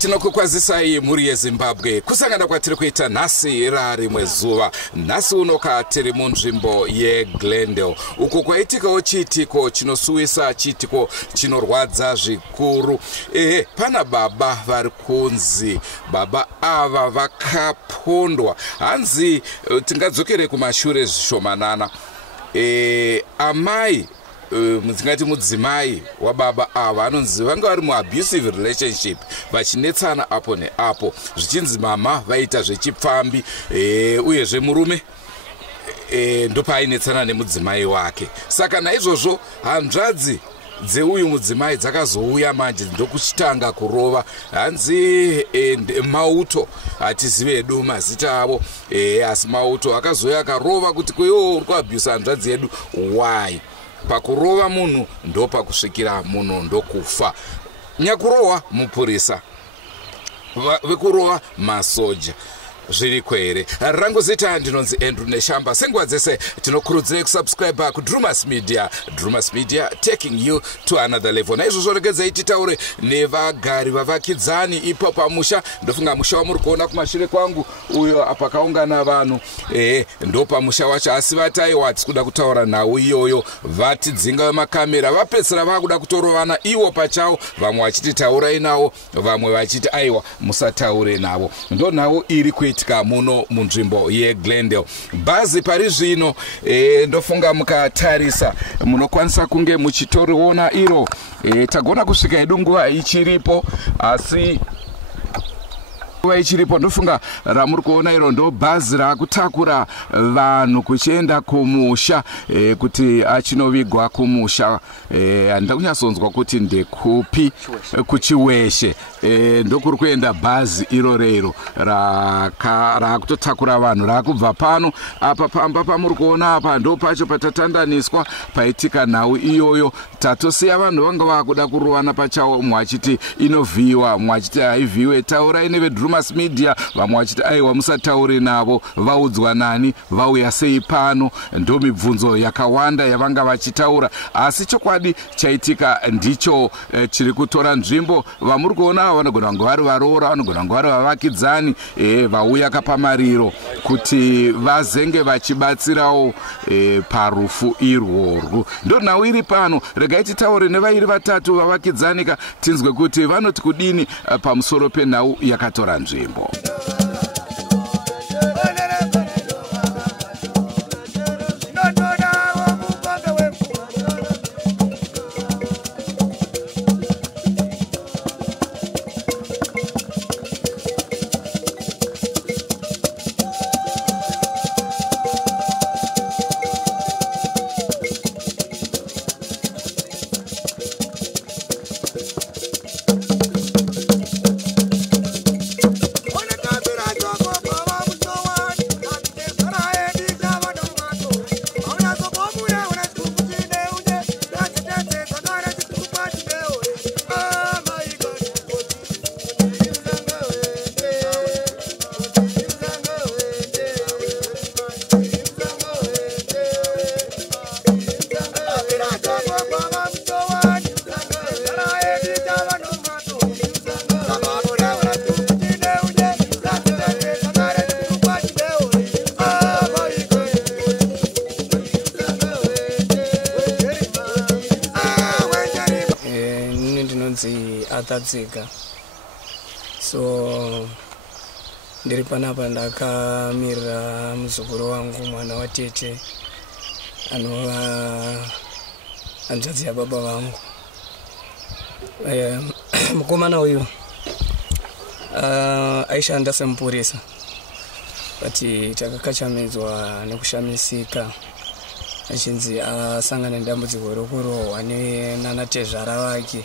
tinokukwazisai muri yeZimbabwe kusangana kwatiri kuita nhasi rimwe zuva. Nhasi unoka tiri munzvimbo yeGlendale uko kwaitikawo chiitiko chinosuwisa, chiitiko chinorwadza zvikuru. Pana baba vari kunzi baba ava vakapondwa. Hanzi tingadzokere kumashure zvishomanana. Amai mudzingati mudzimai wababa ava anonzi vanga vari muabusive relationship vachinetsana apo neapo, zvichinzi mama vaita zvechipfambi uyezve murume ndopainetsana nemudzimai wake. Saka naizvozvo hanzvadzi dzeuyu mudzimai dzakazouya manje ndokuchitanga kurova. Hanzi Mauto, hatizive hedu mazita avo, asi Mauto akazouya akarova kuti kweyo uri kuabhusa hanzvadzi yedu. Why? Pakurova munhu ndo pakusvikira munhu ndokufa. Nyakurowa mupurisa, vekurova masoja. Zviri kwere. Rangu zita ndinonzi Andrew Neshamba. Senguva dzese tinokurudzira kusubscribe kuDrumas Media. Drumas Media taking you to another level. Naizvozvo regedzai titaure nevagari vavakidzani ipo pamusha. Ndofunga musha wamuri kuona kumashure kwangu uyo apakaungana vanhu. Ndo pamusha wacho, asi vataiwa hatikuda kutaura nawo iyoyo. Vatidzinga vemakamera vapedzisira vakuda kutorovana iwo pachavo, vamwe vachiti taurai nawo, vamwe vachiti aiwa musataure navo. Ndo nawo iri kuita muno munzvimbo yeGlendale. Bhazi pari zvino ndofunga mukatarisa munokwanisa kunge muchitoriona iro. Tagona kusvika hedu nguva ichiripo, asi nguva ichiripo ndofunga ramuri kuona iro ndo bhazi rakutakura vanhu kuchienda kumusha, kuti achinovigwa kumusha. Handina kunyatsonzwa kuti ndekupi, kuchiweshe. Ndokuri kuenda bhazi irorero rakutotakura vanhu rakubva pano. Apa pamba pamuri kuona apa ndo pacho patatandaniswa paitika nhau iyoyo. Tatosiya vanhu vanga vakuda kurovana pachavo, mumwe achiti inovhiyiwa, mumwe achiti haivhiyiwe. Taurai neveDrumas Media, vamwe vachiti aiwa musataure navo, vaudzwa nani, vauya sei pano. Ndo mibvunzo yakawanda yavanga vachitaura, asi chokwadi chaitika ndicho chiri kutora nzvimbo. Vamuri kuona vanogona kunge vari varoora, vanogona kunge vari vavakidzani vauya kapamariro kuti vazenge vachibatsirawo parufu irworwu. Ndo nhau iri pano. Regai titaure nevairi vatatu vavakidzanika tinzwe kuti vanoti kudini pamusoro penhau yakatora nzvimbo. Tsika. So ndiri panapa ndakamirira muzukuru wangu, mwana watete anova hanzvadzi yababa vangu. Mukomana uyu aishanda semupurisa, but takakachamidzwa nekushamisika achinzi asangana nedambudziko rokurohwa nanatezvara vake.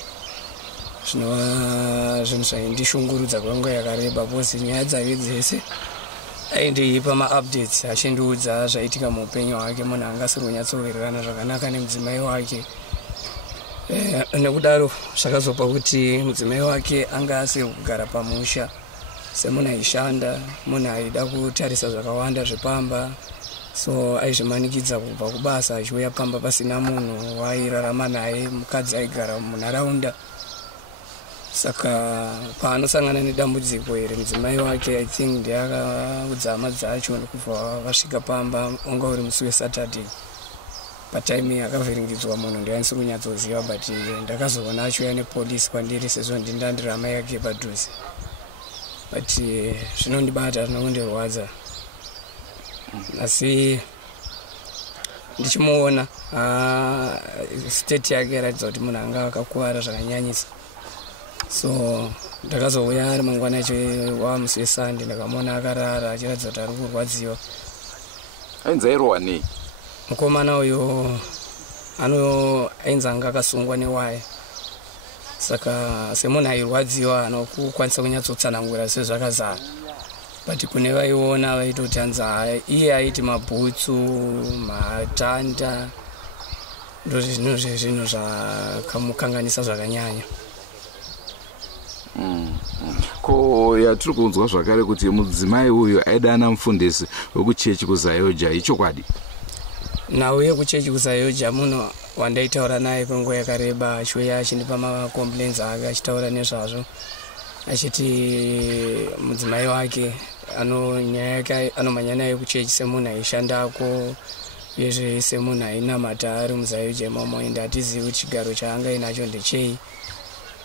Zvinova zvinhu zvaindishungurudza kwenguva yakareba, bhozi nyaya dzake dzese aindiipa maupdates achindiudza zvaitika muupenyu hwake. Munhu angasiri kunyatsowirirana zvakanaka nemudzimai wake. Nekudaro zvakazopa kuti mudzimai wake anga asiri kugara pamusha semunhu aishanda, munhu aida kutarisa zvakawanda zvepamba. So aizvimanikidza kubva kubasa achiuya pamba pasina munhu wairarama naye, mukadzi aigara munharaunda. saka paanosangana nedambudziko iri mudzimai wake I think ndiakaudza hama dzacho ndokubva vasvika pamba unga uri musi weSaturday patime yakavhiringidzwa munhu ndianisi kunyatsoziva but ndakazoona achiuya nepolisi kwandiri sezvo ndindandiri hama yake padhuze but zvinondibata zvinondirwadza asi ndichimuona state yake iratidza kuti munhu anga akakuwara zvakanyanyisa so ndakazouya ari mangwana wamusi weSunday ndakamuona akarara achiratidza kuti ari kurwadziwa. Ainzi airohwa nei? Mukomana uyo ainzi anga akasungwa newaya saka semunhu airwadziwa anokukwanisa kunyatsotsanangura sezvakazara but kune vaiona vaitoti hanzi iye aiti mabhutsu matanda ndozvinhu zvakamukanganisa zvakanyanya. Ko yatiri kunzwa zvakare kuti mudzimai uyu aidana mufundisi wekuchechi kuZayoja, ichokwadi? Nhau yekuchechi kuZayoja munhu wandaitaura naye kwenguva yakareba achiuya achindipa macomplaints ake achitaura nezvazvo achiti mudzimai wake anomhanya naye kuchechi semunhu aishandako uyezve semunhu ainamata ari muZayoja imomo ende hatizivi kuti chigaro chaanga inacho ndechei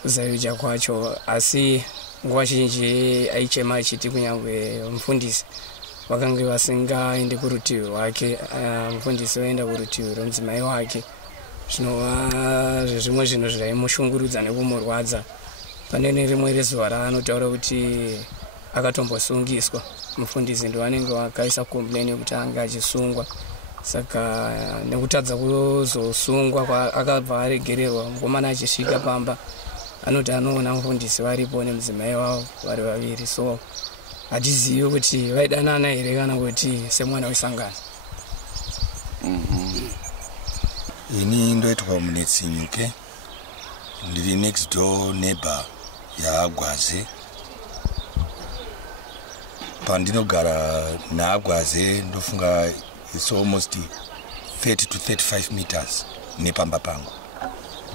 kuZayoja kwacho, asi nguva zhinji aichema achiti kunyange mufundisi vakanga vasingaende kurutivi rwake, mufundisi waenda kurutivi rwemudzimai wake, zvinova zvezvimwe zvinhu zvaimushungurudza nekumurwadza. Pane nerimwe rezuva raanotaura kuti akatombosungiswa, mufundisi ndiwanenge wakaisa complain yekuti anga achisungwa, saka nekutadza kuzosungwa akabva aregererwa. Mukomana achisvika pamba anoti anoona mufundisi varipo nemudzimai wavo vari vaviri, so hatizivi kuti vaidanana here kana kuti semwana wesangano. Ini ndoitwa Munetsinyuke, ndiri next door neighbor yaAgwaze. Pandinogara naAgwaze ndofunga it's almost 30 to 35 meters nepamba pangu,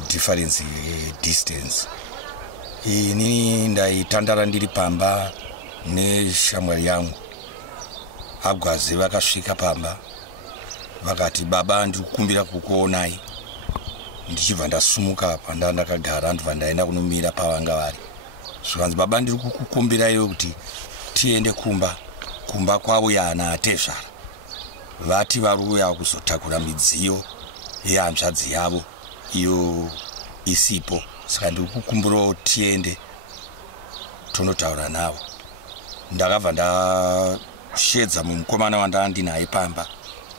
difference distance. Ini ndaitandara ndiri pamba neshamwari yangu. Agwaze vakasvika pamba vakati, baba ndikukumbira kukuonai. Ndichibva ndasumuka pandandakagara ndibva ndaenda kunomira pavanga vari. Zvikanzi, baba ndiri kukukumbiraiwo kuti tiende kumba kwavo yaana atezvara. Vati varuya kuzotakura midziyo yehanzvadzi yavo iyo isipo, saka ndiri kukumbirawo tiende tonotaura navo. Ndakabva ndashedza mukomana wandandinaye pamba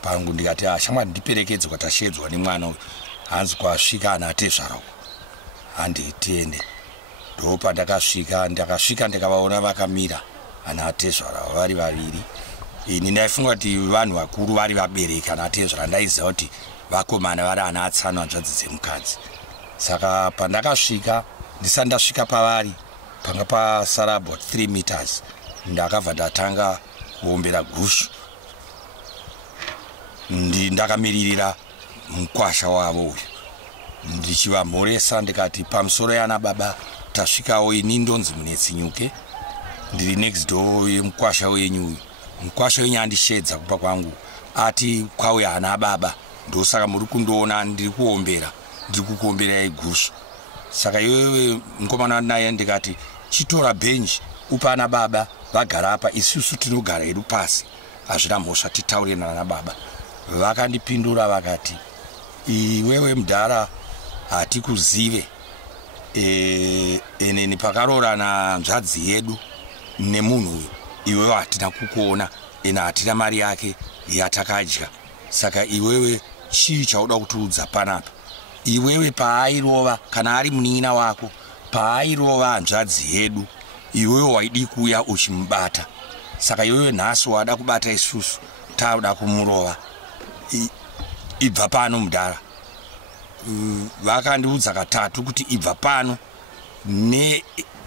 pangu ndikati, shamwari ndiperekedze kuti ashedzwa nemwana uyu, hanzi kwasvika ana atezvara handi tiende. Ndopa ndakasvika ndikavaona vakamira ana atezvara vari vaviri. Ini ndaifunga kuti vanhu vakuru vari vabereki ana atezvara, ndaiziva kuti vakomana vari ana atsano hanzvadzi dzemukadzi. Saka pandakasvika ndisati ndasvika pavari panga pasara about 3 meters ndakabva ndatanga kuombera gushu. Ndakamiririra mukwasha wavo uyu ndichivamhoresa ndikati, pamusoro yana baba tasvikawo, ini ndonzi Munetsinyuke, ndiri next door yemukwasha wenyu uyu. Mukwasha wenyu andishedza kupa kwangu ati kwauya hana baba, ndosaka muri kundoona ndiri kuombera, ndiri kukuomberai gushu. Saka iwewe mukomana naye ndikati, chitora bench upa ana baba vagara apa, isusu tinogara hedu pasi, hazvina mhosva titaure nana baba. Vakandipindura vakati, iwewe mudhara hatikuzive, eneni pakarorana nzvadzi yedu nemunhu uyu, iwewe hatina kukuona, ena hatina mari yake yatakadya. Saka iwewe chii chauda kutiudza panapa? Iwewe paairova, kana ari munina wako, paairova hanzvadzi yedu, iwewe waidi kuuya uchimubata. Saka iwewe nhasi wada kubata isusu tauda kumurova. Ibva pano mudhara. Vakandiudza katatu kuti ibva pano,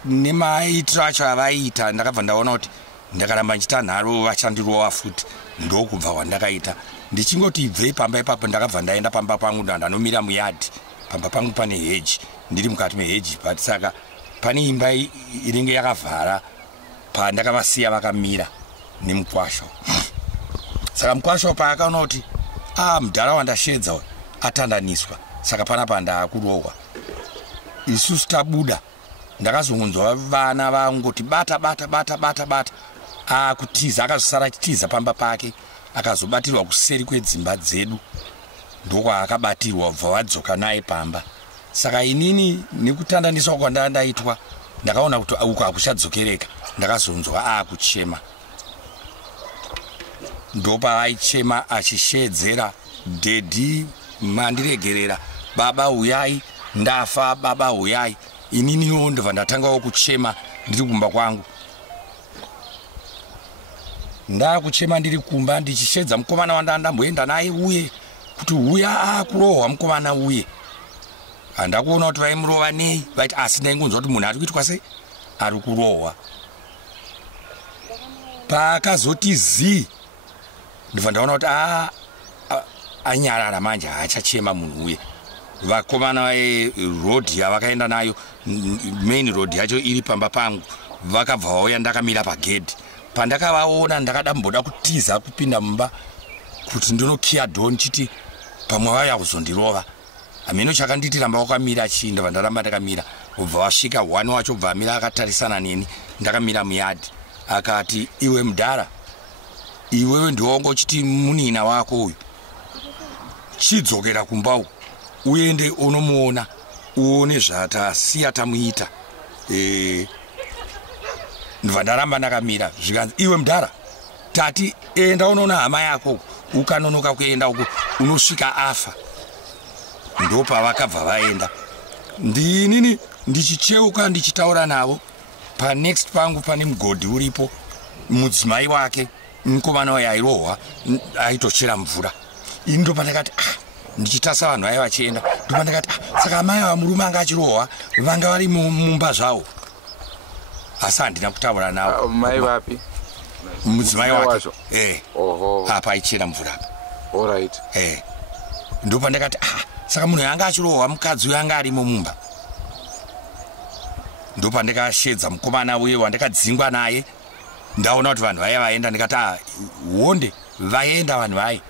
nemaitiro acho avaiita ndakabva ndaona kuti ndakaramba nchita nharo vachandirova futi, ndokubva kwandakaita. Ndichingoti ibvei pamba ipapo ndakabva ndaenda pamba pangu ndanomira muyadhi. Pamba pangu pane heji, ndiri mukati meheji, but saka pane imba inenge yakavhara pandakavasiya vakamira nemukwasha. Saka mukwasha paakaona kuti mudhara wandashedza atandaniswa, saka panapa ndaakurohwa. Isusu tabuda, ndakazongonzwa vana vangoti bata bata bata bata bata akutiza, akazosara achitiza pamba pake, akazobatirwa kuseri kwedzimba dzedu, ndokwa akabatirwa bva vadzoka naye pamba. Saka inini nekutandaniswa kwandaitwa ndakaona kuti uko akuchadzokereka, ndakazonzwa akuchema. Ndopa aichema achishedzera, dedhi mandiregerera, baba uyai, ndafa baba uyai. Ininiwo ndobva ndatangawo kuchema ndiri kumba kwangu. Ndakuchema ndiri kumba ndichishedza mukomana wandandamboenda naye uye kuti uya akurohwa mukomana uye. Handakuona kuti vaimurova nei, vaiti asi ndaingonzwa kuti munhu ari kuitwa sei, ari kurohwa. Paakazoti zii ndobva ndaona kuti anyarara manje haachachema munhu uye. Vakomana varodhi yavakaenda nayo, main road yacho iri pamba pangu, vakabva vauya ndakamira pagedhi. Pandakavaona ndakadamboda kutiza kupinda mumba kuti ndinokiya dhoo ndichiti pamwe vaya kuzondirova. Hameno chakanditi ramba wakamira chii, ndobva ndaramba ndakamira. Ubva wasvika one wacho bva amira akatarisana neni, ndakamira muyadhi. Akati, iwe mudhara, iwewe ndiwongochiti munina wako uyu, chidzokera kumba uku uende unomuona, uone zvatasiya tamuita. Ndobva ndaramba ndakamira. Zvikanzi, iwe mudhara, tati enda unoona hama yako, ukanonoka kuenda uku unosvika afa. Ndopa vakabva vaenda. Ndinini ndichicheuka ndichitaura navo. Pa next pangu pane mugodhi uripo, mudzimai wake mukomana waye airohwa aitochera mvura. Ini ndopa ndakati ndichitasa vanhu vaye vachienda, ndopa ndakati saka amai vamurume anga achirohwa vanga vari mumba zvavo. Asi handina kutaura navo. Mai vapi? Mudzimai wake. Apa aichera mvura apa. Alright. Ndopa ndakati saka munhu yanga achirohwa mukadzi uyo anga arimo mumba. Ndopa ndakashedza mukomana uye wandakadzingwa naye. Ndaona kuti vanhu vaye vaenda, ndikati wonde vaenda vanhu vaye,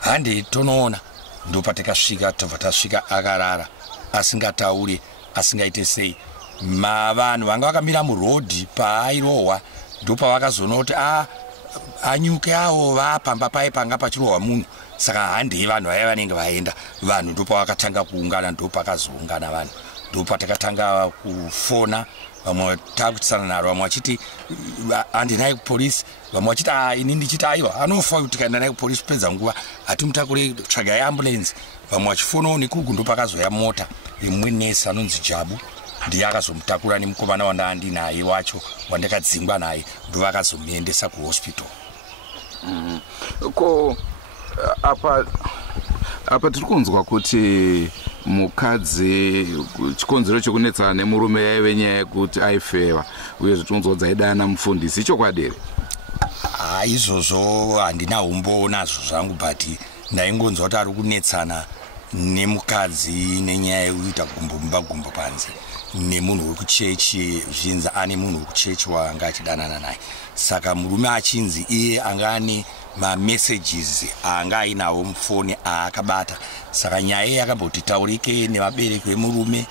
hande tonoona. Ndopa takasvika, tobva tasvika akarara asingatauri, asingaite sei. Vanhu vanga vakamira murodhi paairohwa, ndopa vakazoona kuti anyuke avo vapamba paye panga pachirohwa munhu. Saka handei vanhu vaye vanenge vaenda. Vanhu ndopa vakatanga kuungana, ndopa akazoungana vanhu. Ndopa takatanga kufona, vamwe takutisana naro, vamwe vachiti handinai kupolisi, vamwe vachiti ini ndichiti aiwa anofa kuti tikaenda naye kupolisi pedza nguva hatimutakure, tsvagai ambulensi. Vamwe vachifonawo nekuku. Ndopa akazoya mota yemumwe nesi anonzi Jabu, ndiye akazomutakura nemukomana wandaandinaye wacho wandakadzingwa naye, ndovakazomuendesa kuhospital. Ko apa tiri kunzwa kuti mukadzi chikonzero chokunetsana nemurume yaive nyaya yekuti aifewa, uye zvitonzwa dzaidana mufundisi, ichokwadi here? Izvozvo handina umbo nazvo zvangu, but ndaingonzwa kuti ari kunetsana nemukadzi nenyaya yekuita gumbo panze nemunhu wekuchechi. Zvinzi ane munhu wekuchechi waanga achidanana naye. Saka murume achinzi iye anga ane mamessages anga ainawo mufoni aakabata. Saka nyaya yakamboti taurike nemabereki emurume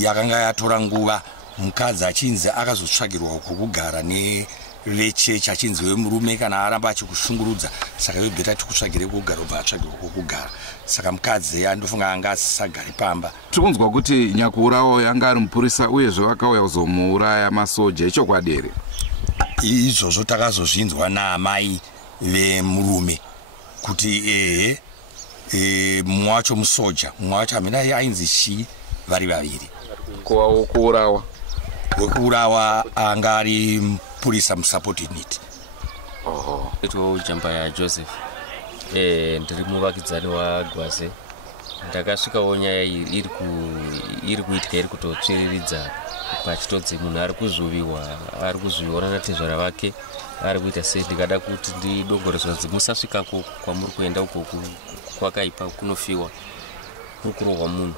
yakanga yatora nguva. Mukadzi achinzi akazotsvagirwa kwokugara nevechechi, achinzi wemurume kana aramba achikushungurudza, saka webheta tikutsvagire kugara, ubva atsvagirwa kwokugara. Saka mukadzi andofunga anga asisagari pamba. Tikunzwa kuti Nyakurawo yanga ari mupurisa uyezve vakauya kuzomuuraya masoja, ichokwadi here? Izvozvo takazozvinzwa naamai vemurume kuti mumwe wacho musoja, mumwe wacho hamina ainzi Shii, vari vaviri. Kuurawa wekuurawa anga ari mupurisa musupport unit. Ito Jambaya Joseph, ndiri muvakidzani waGwase. Ndakasvikawo nyaya iri kuitika iri kutotsviriridza pachitodzi munhu ari kuzuviwa natezvara vake ari kuita sei. Ndikada kuti ndidongoredzwa kuti musasvika kwamuri kuenda uko kwakaipa, kunofiwa, kuri kurohwa munhu.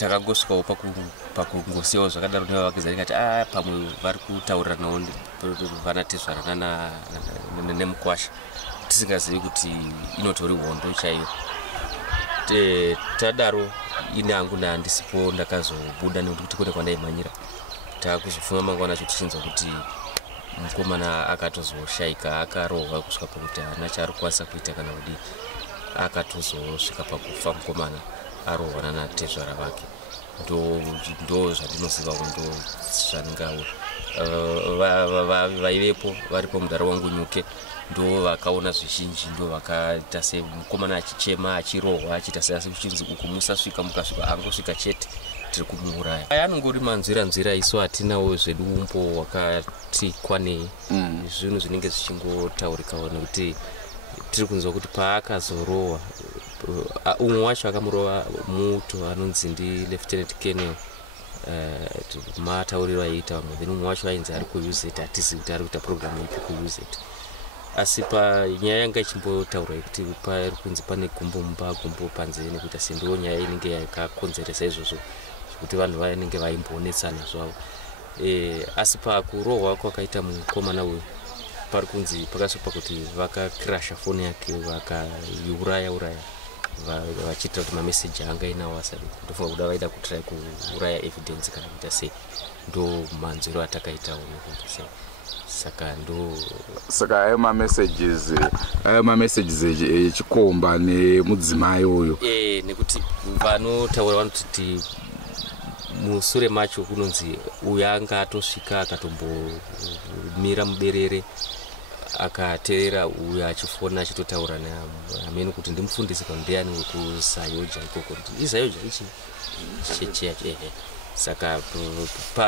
takangosvikawo pakungosiyawo zvakadaro nevavakidzani kati pamwe vari kutaurira nawo vanatezvarana nemukwasha tisingazivi kuti inotori hondo chaiyo. Tadaro ine hangu ndandisipo ndakazobuda nekuti kune kwandaimhanyira takuzofuma mangwana acho tichinzwa kuti mukomana akatozoshaika akarohwa kusvika pakuti haana chaari kukwanisa kuita kana kudii akatozosvika pakufa mukomana arohwana natezvara vake. Ndo zvandinoziva ndo zvaningaura vaivepo varipo mudare wangu Nyuke ndo vakaona zvizhinji ndo vakaita semukomana achichema achirohwa achiita seasi kuchinzi uku musasvika mukasvika angosvika chete tiri kumuuraya. Anongori manzira isu hatinawo zvedu umbo wakati kwanei zvinhu zvinenge zvichingotaurikawo nekuti tiri kunzwa kuti paakazorohwa umwe wacho akamurova muto anonzi Lieutenant Colonel matauriro aiita vamwe then umwe wacho ainzi ari kuUZ hatizivi kuti ari kuita programu ipi kuUZ asi panyaya yanga ichimbotaura kuti pari kunzi pane gumbo panze nekuita sendiwo nyaya inenge yakakonzeresa izvozvo kuti vanhu vanenge vaimboonetsana zvavo. Asi pakurohwa kwakaita mukomana uyu pari kunzi pakasvipa kuti vakakirasha foni yake vakaiuraya vachiitira kuti mameseji anga inawo asadi ndofunga kuda vaida kutirai kuuraya evidence kana kuita sei ndo manzwiro atakaitawo nekuti sei saka ndo saka ayo mamessages echikomba nemudzimai uyu nekuti vanotaura vanoti musure macho kunonzi uyu anga atosvika akatombomira muberere akateerera uyu achifona achitotaura naameni kuti ndimufundisi kwandiyani wekuzayoja ikoko kuti izayoja ichi checheyacho saka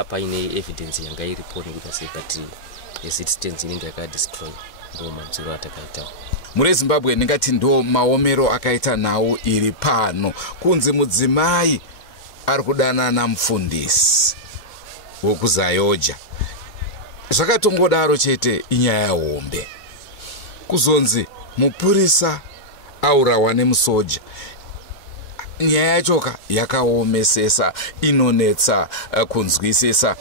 paine evidence yanga iripo nekuita sei but resistance inenge yakadestroy ndo madziro atakaitawo. Muri Zimbabwe ndingati ndo maomero akaita nawo iri pano kunzi mudzimai ari kudanana mufundisi wekuzayoja. Zvakatongodaro chete inyaya hombe kuzonzi mupurisa aurawa nemusoja. Nyaya yachoka yakaomesesa inonetsa kunzwisisa.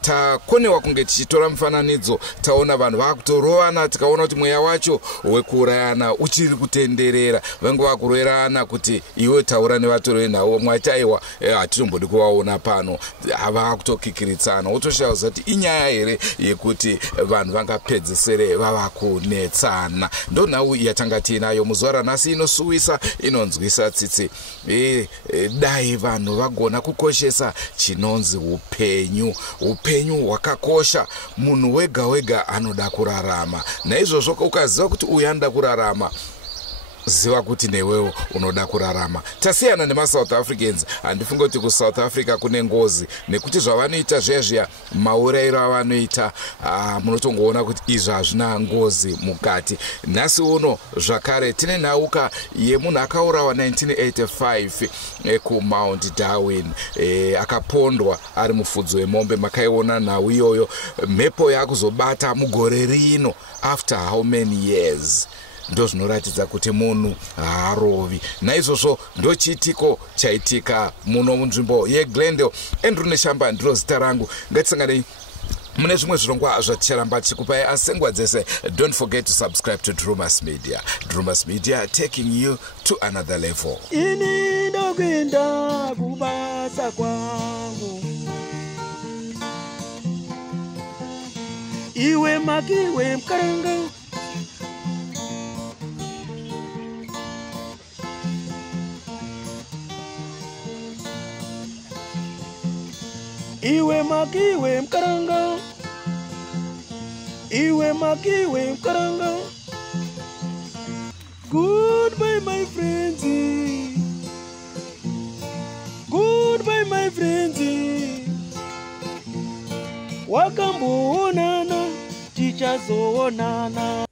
Takonewa kunge tichitora mufananidzo taona vanhu vakutorovana tikaona kuti mweya wacho wekuurayana uchiri kutenderera vange vakuroverana kuti iwe taura nevatoro venhau mwataiwa hatitombodi kuvaona pano hava kutokikiritsana wotoshauza kuti inyaya here yekuti vanhu vangapedzesere vava kunetsana. Ndo nhau yatanga tiinayo muzuva ranhasi inosuwisa inonzwisa tsitsi. Dai vanhu vagona kukoshesa chinonzi upenyu hwakakosha. Munhu wega anoda kurarama. Naizvozvo ukaziva kuti uyu anoda kurarama ziva kuti newewo unoda kurarama. Tasiyana nemaSouth Africans handifunga kuti kuSouth Africa kune ngozi nekuti zvavanoita zvezviya maurayiro avanoita munotongoona kuti izvi hazvina ngozi mukati. Nhasi uno zvakare tine nhauka yemunhu akaurawa 1985 kuMount Darwin akapondwa ari mufudzi wemombe. Makaiona nhau iyoyo mhepo yakuzobata mugore rino after how many years. Ndo zvinoratidza kuti munhu haarovi. Naizvozvo ndo chiitiko chaitika muno munzvimbo yeGlendale. Andrew Neshamba ndiro zita rangu. Ngatisanganei mune zvimwe zvirongwa zvaticharamba tichikupai asi nguva dzese. Don't forget to subscribe to Drumas Media. Drumas Media taking you to another level. Ini ndokwenda kubasa kwangu iwe makiwe mkaranga iwe makiwe mkaranga goodbye my friends, goodbye my friends, wakamboonana tichazoonana.